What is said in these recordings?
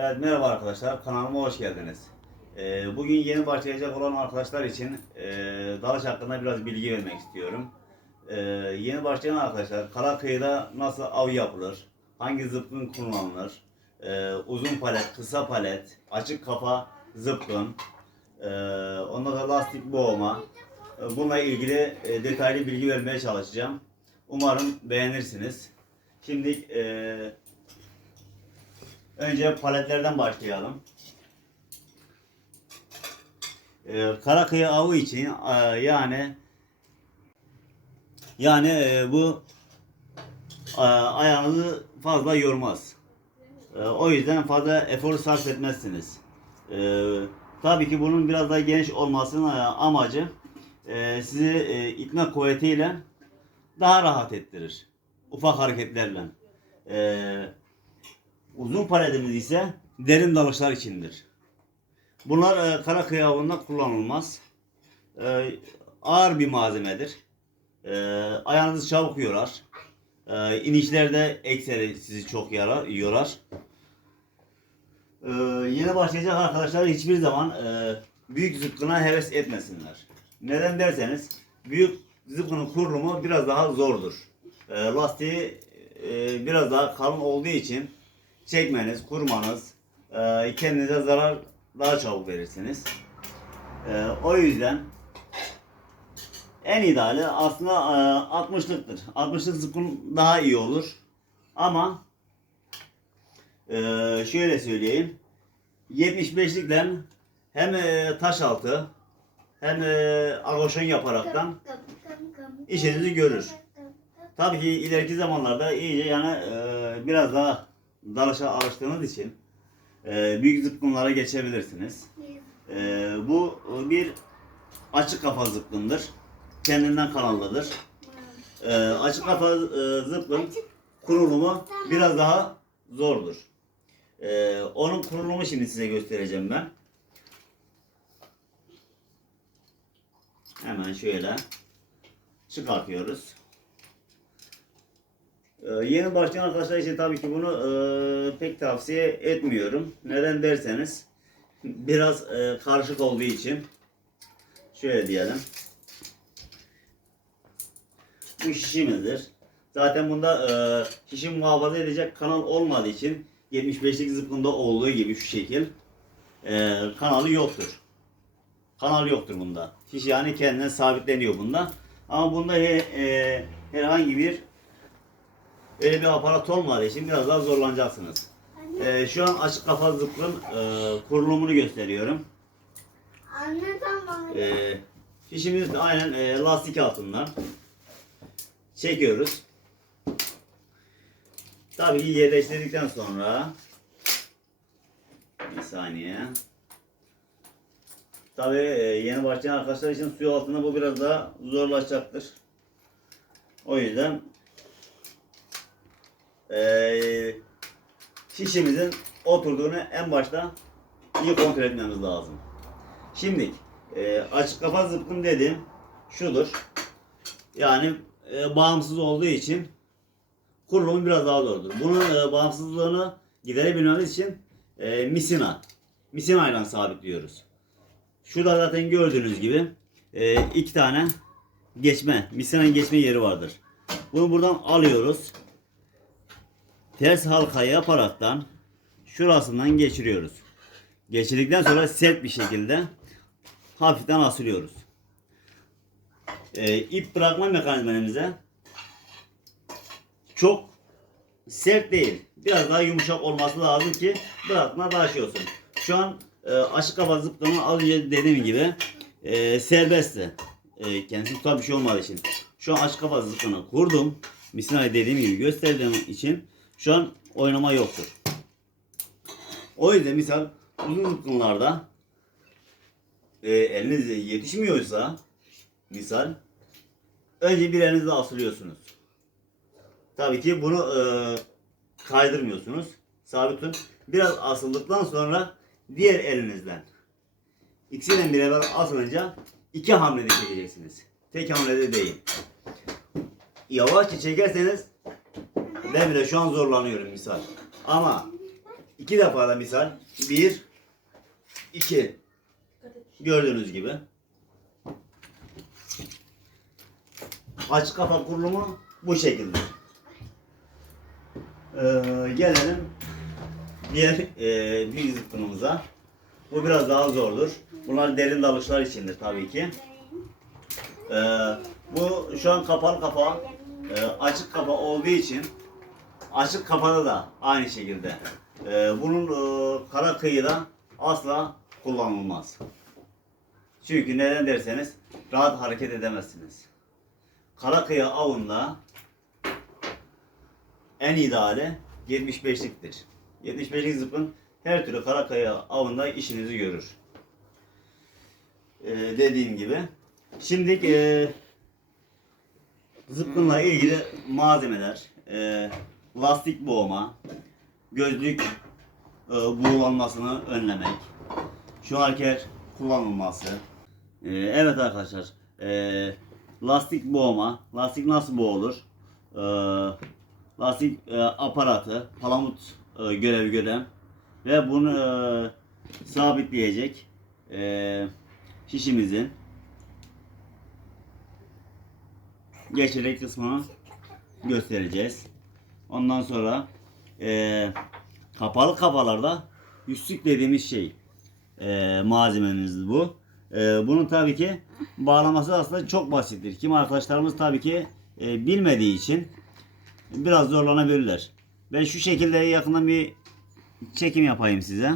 Evet merhaba arkadaşlar kanalıma hoş geldiniz. Ee, bugün yeni başlayacak olan arkadaşlar için e, dalış hakkında biraz bilgi vermek istiyorum. Ee, yeni başlayan arkadaşlar kara kıyıda nasıl av yapılır, hangi zıpkın kullanılır, e, uzun palet, kısa palet, açık kafa zıpkın, e, ondan sonra lastik boğma, e, bununla ilgili e, detaylı bilgi vermeye çalışacağım. Umarım beğenirsiniz. Şimdi e, Önce paletlerden başlayalım. Ee, Karakaya avı için e, yani yani e, bu e, ayağınızı fazla yormaz. E, o yüzden fazla efor sarf etmezsiniz. E, tabii ki bunun biraz daha geniş olmasının e, amacı e, sizi e, itme kuvvetiyle daha rahat ettirir. Ufak hareketlerle. E, Uzun paletimiz ise derin dalışlar içindir. Bunlar e, kara kıyavında kullanılmaz. E, ağır bir malzemedir. E, ayağınızı çabuk yorar. E, inişlerde ekseri sizi çok yarar, yorar. E, yeni başlayacak arkadaşlar hiçbir zaman e, büyük zıpkına heves etmesinler. Neden derseniz büyük zıpkının kurulumu biraz daha zordur. E, lastiği e, biraz daha kalın olduğu için çekmeniz, kurmanız, e, kendinize zarar daha çabuk verirsiniz. E, o yüzden en ideali aslında e, 60'lıktır. 60'lık zıpkın daha iyi olur. Ama e, şöyle söyleyeyim. 75'likle hem e, taş altı hem e, agoşon yaparaktan işinizi görür. Tabii ki ileriki zamanlarda iyice yani e, biraz daha dalışa alıştığınız için e, büyük zıpkınlara geçebilirsiniz. E, bu bir açık kafa zıpkındır. Kendinden kanallıdır. E, açık kafa e, zıpkın kurulumu biraz daha zordur. E, onun kurulumu şimdi size göstereceğim ben. Hemen şöyle çıkartıyoruz. Ee, yeni başlayan arkadaşlar için tabii ki bunu e, pek tavsiye etmiyorum. Neden derseniz biraz e, karışık olduğu için şöyle diyelim. Bu şişimizdir. Zaten bunda e, şişi muhafaza edecek kanal olmadığı için 75'lik zıpkında olduğu gibi şu şekil e, kanalı yoktur. Kanal yoktur bunda. Şişi yani kendine sabitleniyor bunda. Ama bunda he, e, herhangi bir öyle bir aparat olmadığı için biraz daha zorlanacaksınız. Ee, şu an açık kafa zıpkın e, kurulumunu gösteriyorum. Anne tamam. E, fişimiz de aynen e, lastik altından. Çekiyoruz. Tabii ki yerleştirdikten sonra bir saniye. Tabii e, yeni başlayan arkadaşlar için suyu altında bu biraz daha zorlaşacaktır. O yüzden eee şişimizin oturduğunu en başta iyi kontrol etmemiz lazım. Şimdi eee, açık kafa zıpkın dediğim şudur. Yani eee, bağımsız olduğu için kurulumu biraz daha zordur. Bunun eee, bağımsızlığını giderebilmemiz için eee, misina. Misina ile sabitliyoruz. Şurada zaten gördüğünüz gibi eee, iki tane geçme, misinanın geçme yeri vardır. Bunu buradan alıyoruz ters halka yaparaktan şurasından geçiriyoruz. Geçirdikten sonra sert bir şekilde hafiften asılıyoruz. Ee, ip bırakma mekanizmamıza çok sert değil. Biraz daha yumuşak olması lazım ki bırakma daha olsun. Şu an e, açık kafa zıplama az önce dediğim gibi e, serbestti. E, kendisi tutan bir şey olmadığı için. Şu an açık kafa zıplama kurdum. Misal dediğim gibi gösterdiğim için şu an oynama yoktur. O yüzden misal uzun zıpkınlarda e, eliniz yetişmiyorsa misal önce bir elinizle asılıyorsunuz. Tabii ki bunu e, kaydırmıyorsunuz. Sabit tutun. Biraz asıldıktan sonra diğer elinizden ikisiyle beraber asılınca iki hamlede çekeceksiniz. Tek hamlede değil. Yavaşça çekerseniz ben bile şu an zorlanıyorum misal. Ama iki defa da misal. Bir, iki. Gördüğünüz gibi. Açık kafa kurulumu bu şekilde. Ee, gelelim diğer e, bir zıkkınımıza. Bu biraz daha zordur. Bunlar derin dalışlar içindir tabii ki. Ee, bu şu an kapalı kafa, e, açık kafa olduğu için açık kafada da aynı şekilde. Ee, bunun e, kara kıyıda asla kullanılmaz. Çünkü neden derseniz rahat hareket edemezsiniz. Kara kıyı avında en ideali 75'liktir. 75'lik zıpın her türlü kara kıyı avında işinizi görür. Ee, dediğim gibi. Şimdi e, zıpkınla ilgili malzemeler, e, lastik boğma, gözlük e, buğulanmasını önlemek, şu hareket kullanılması. E, evet arkadaşlar, e, lastik boğma, lastik nasıl boğulur? E, lastik e, aparatı, palamut e, görevi gören ve bunu e, sabitleyecek e, şişimizin geçerek kısmını göstereceğiz. Ondan sonra e, kapalı kafalarda üstlük dediğimiz şey e, malzememiz bu. E, bunun tabii ki bağlaması aslında çok basittir. Kim arkadaşlarımız tabii ki e, bilmediği için biraz zorlanabilirler. Ben şu şekilde yakından bir çekim yapayım size.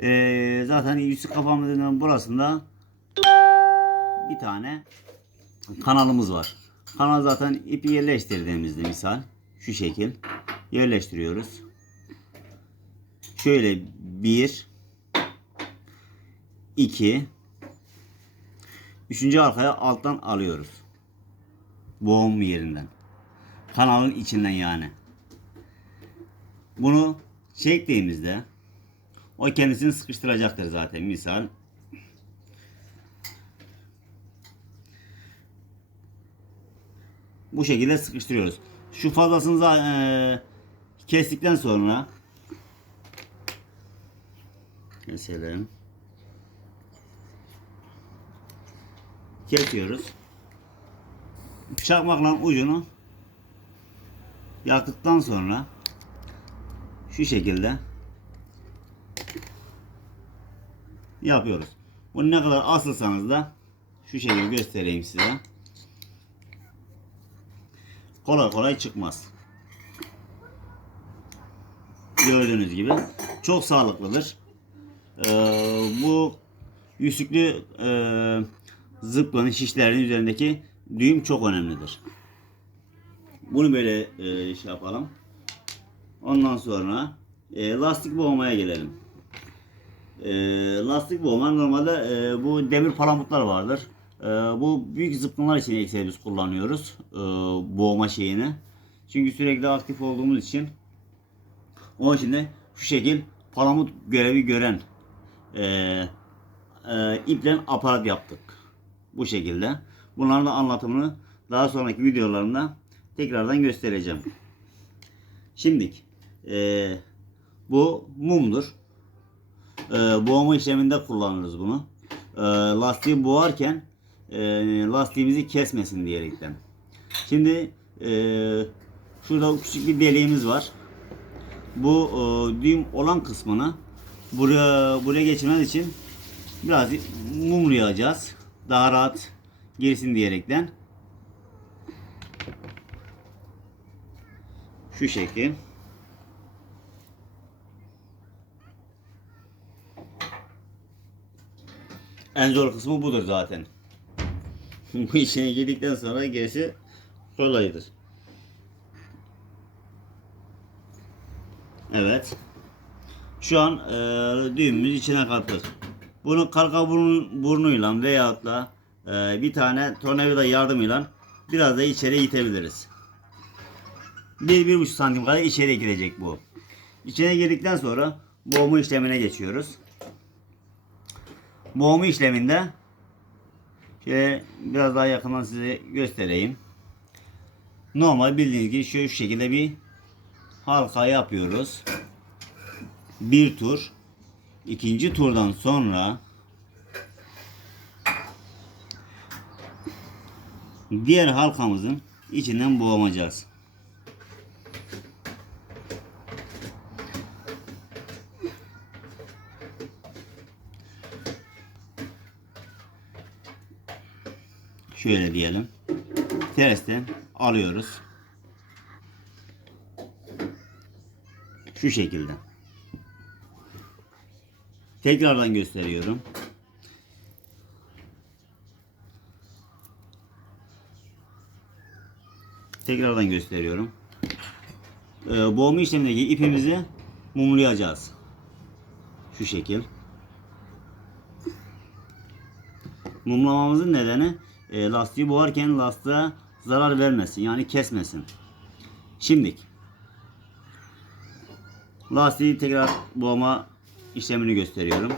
E, zaten üstlük kafamızın burasında bir tane kanalımız var. Kanal zaten ipi yerleştirdiğimizde misal şu şekil yerleştiriyoruz. Şöyle bir iki üçüncü arkaya alttan alıyoruz. Boğum yerinden. Kanalın içinden yani. Bunu çektiğimizde o kendisini sıkıştıracaktır zaten. Misal bu şekilde sıkıştırıyoruz. Şu fazlasını eee, kestikten sonra keselim. Kesiyoruz. Çakmakla ucunu yaktıktan sonra şu şekilde yapıyoruz. Bunu ne kadar asılsanız da şu şekilde göstereyim size kolay kolay çıkmaz. Gördüğünüz gibi çok sağlıklıdır. Ee, bu yüzüklü e, zıplanın şişlerin üzerindeki düğüm çok önemlidir. Bunu böyle e, şey yapalım. Ondan sonra e, lastik boğmaya gelelim. E, lastik boğma normalde e, bu demir palamutlar vardır. E, bu büyük zıpkınlar için biz kullanıyoruz. E, boğma şeyini. Çünkü sürekli aktif olduğumuz için onun için de şu şekil palamut görevi gören e, e, iple aparat yaptık. Bu şekilde. Bunların da anlatımını daha sonraki videolarımda tekrardan göstereceğim. Şimdi e, bu mumdur. E, boğma işleminde kullanırız bunu. E, lastiği boğarken e, lastiğimizi kesmesin diyerekten. Şimdi e, şurada küçük bir deliğimiz var. Bu e, düğüm olan kısmını buraya buraya geçirmemiz için biraz mum yağacağız. Daha rahat girsin diyerekten. Şu şekil. En zor kısmı budur zaten. Bu içine girdikten sonra gerisi kolaydır. Evet. Şu an e, düğümümüz içine kattık. Bunu karga burnu, burnuyla veyahut da e, bir tane tornavida yardımıyla biraz da içeri itebiliriz. 1-1,5 santim kadar içeri girecek bu. İçine girdikten sonra boğma işlemine geçiyoruz. Boğma işleminde şöyle biraz daha yakından size göstereyim. Normal bildiğiniz gibi şu şekilde bir halka yapıyoruz. Bir tur. İkinci turdan sonra diğer halkamızın içinden boğmayacağız. Şöyle diyelim. Tersten alıyoruz. Şu şekilde. Tekrardan gösteriyorum. Tekrardan gösteriyorum. Ee, boğma işlemindeki ipimizi mumlayacağız. Şu şekil. Mumlamamızın nedeni e, lastiği boğarken lastiğe zarar vermesin. Yani kesmesin. Şimdi lastiği tekrar boğma işlemini gösteriyorum.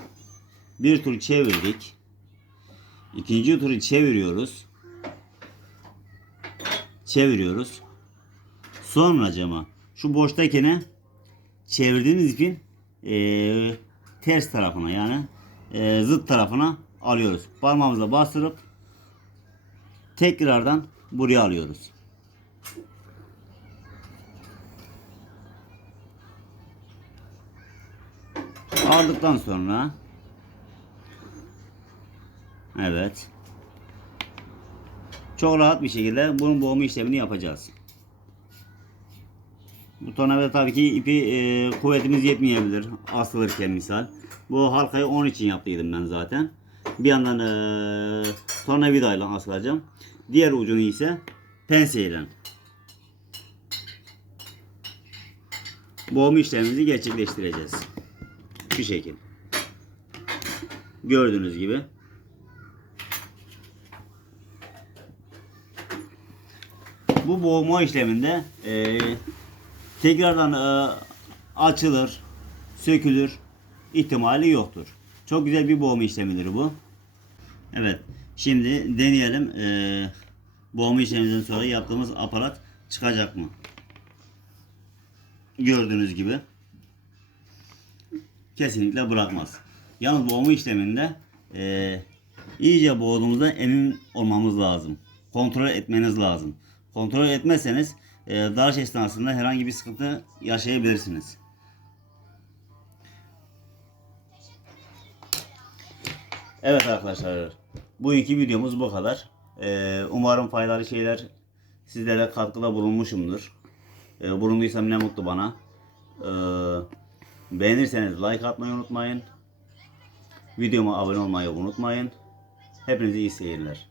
Bir tur çevirdik. İkinci turu çeviriyoruz. Çeviriyoruz. Sonra cama şu boştakine çevirdiğimiz ipin eee, ters tarafına yani eee, zıt tarafına alıyoruz. Parmağımızla bastırıp tekrardan buraya alıyoruz. Aldıktan sonra Evet. Çok rahat bir şekilde bunun boğma işlemini yapacağız. Bu tornavida tabii ki ipi e, kuvvetimiz yetmeyebilir asılırken misal. Bu halkayı onun için yaptıydım ben zaten. Bir yandan e, tornavidayla asılacağım. Diğer ucunu ise penseyle. Boğma işlemimizi gerçekleştireceğiz. Şu şekil. Gördüğünüz gibi. Bu boğma işleminde e, tekrardan e, açılır, sökülür ihtimali yoktur. Çok güzel bir boğma işlemidir bu. Evet. Şimdi deneyelim. E, boğma işlemimizden sonra yaptığımız aparat çıkacak mı? Gördüğünüz gibi. Kesinlikle bırakmaz. Yalnız boğma işleminde e, iyice boğduğumuzda emin olmamız lazım. Kontrol etmeniz lazım. Kontrol etmezseniz e, dalış esnasında herhangi bir sıkıntı yaşayabilirsiniz. Evet arkadaşlar. Bugünkü videomuz bu kadar. E, umarım faydalı şeyler sizlere katkıda bulunmuşumdur. E, bulunduysam ne mutlu bana. E, beğenirseniz like atmayı unutmayın. Videoma abone olmayı unutmayın. Hepinize iyi seyirler.